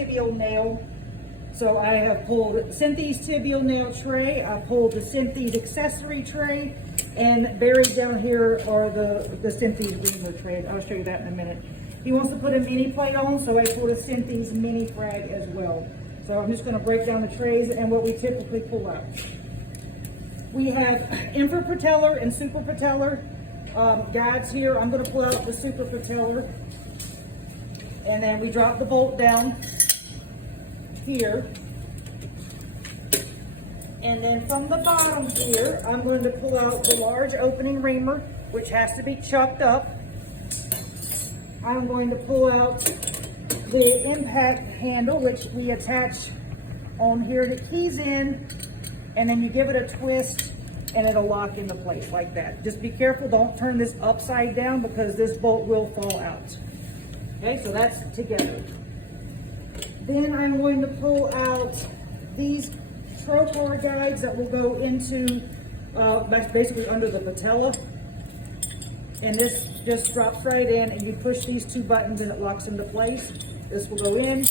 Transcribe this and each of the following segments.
tibial nail. So I have pulled Synthes tibial nail tray, I pulled the Synthes accessory tray, and buried down here are the Synthes reamer tray. I'll show you that in a minute. He wants to put a mini plate on, so I pulled a Synthes mini frag as well. So I'm just going to break down the trays and what we typically pull out. We have infrapatellar and suprapatellar guides here. I'm going to pull out the suprapatellar, and then we drop the bolt down here. And then from the bottom here, I'm going to pull out the large opening reamer, which has to be chucked up. I'm going to pull out the impact handle, which we attach on here that keys in, and then you give it a twist and it'll lock into place like that. Just be careful, don't turn this upside down because this bolt will fall out. Okay, so that's together. Then I'm going to pull out these trocar guides that will go into basically under the patella. And this just drops right in, and you push these two buttons and it locks into place. This will go in.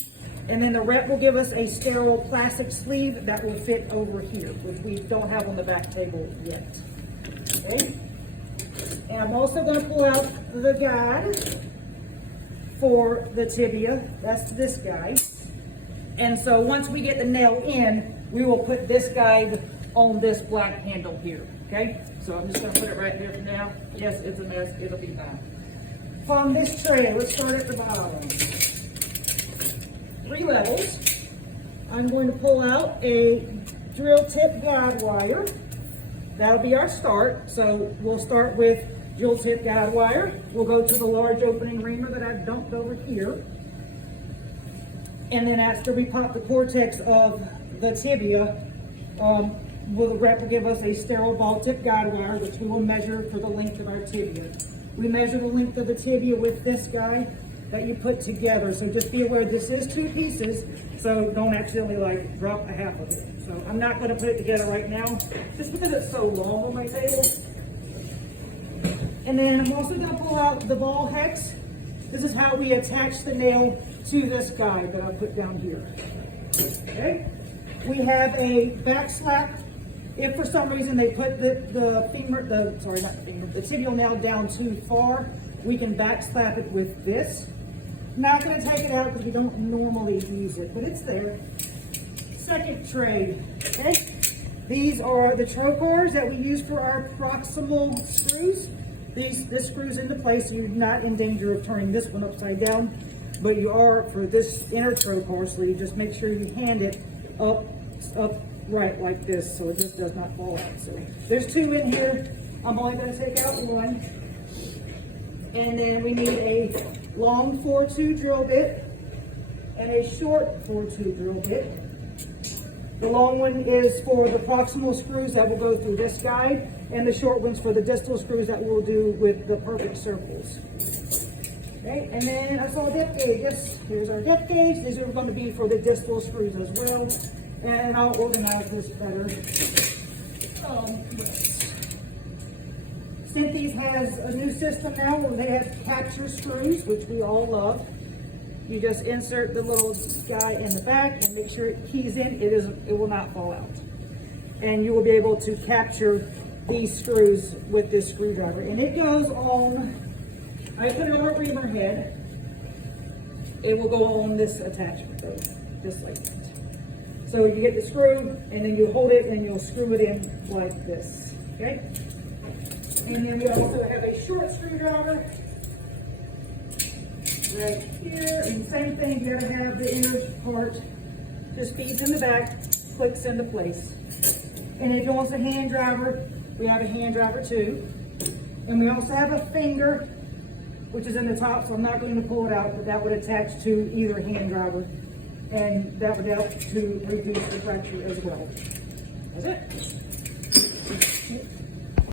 And then the rep will give us a sterile plastic sleeve that will fit over here, which we don't have on the back table yet. Okay. And I'm also going to pull out the guide for the tibia. That's this guide. And so once we get the nail in, we will put this guide on this black handle here. Okay. So I'm just going to put it right here for now. Yes, it's a mess. It'll be fine. From this tray, let's start at the bottom. 3 levels. I'm going to pull out a drill tip guide wire. That'll be our start. So we'll start with drill tip guide wire. We'll go to the large opening reamer that I've dumped over here. And then after we pop the cortex of the tibia, the rep will give us a sterile ball tip guide wire, which we will measure for the length of our tibia. We measure the length of the tibia with this guide that you put together. So just be aware this is 2 pieces, so don't accidentally like drop a half of it. So I'm not going to put it together right now, just because it's so long on my table. And then I'm also going to pull out the ball hex. This is how we attach the nail to this guide that I put down here. Okay. We have a back slap. If for some reason they put the tibial nail down too far, we can back slap it with this. Not going to take it out because we don't normally use it, but it's there. Second tray. Okay. These are the trocars that we use for our proximal screws. This screws into place, so you're not in danger of turning this one upside down, but you are for this inner trocar sleeve. Just make sure you hand it up right like this, so it just does not fall out. So there's 2 in here. I'm only going to take out 1, and then we need a long 4-2 drill bit and a short 4-2 drill bit. The long one is for the proximal screws that will go through this guide, and the short one's for the distal screws that we'll do with the perfect circles. Okay, and then I saw a depth gauge. Yes, here's our depth gauge. These are going to be for the distal screws as well. And I'll organize this better. Synthes has a new system now where they have capture screws, which we all love. You just insert the little guy in the back and make sure it keys in. It will not fall out. And you will be able to capture these screws with this screwdriver. And it goes on, I put it on a reamer head. It will go on this attachment though, just like that. So you get the screw and then you hold it and you'll screw it in like this, okay? And then we also have a short screwdriver right here. And same thing, you gotta have the inner part, just feeds in the back, clicks into place. And if you want a hand driver, we have a hand driver too. And we also have a finger, which is in the top, so I'm not going to pull it out, but that would attach to either hand driver. And that would help to reduce the fracture as well. That's it.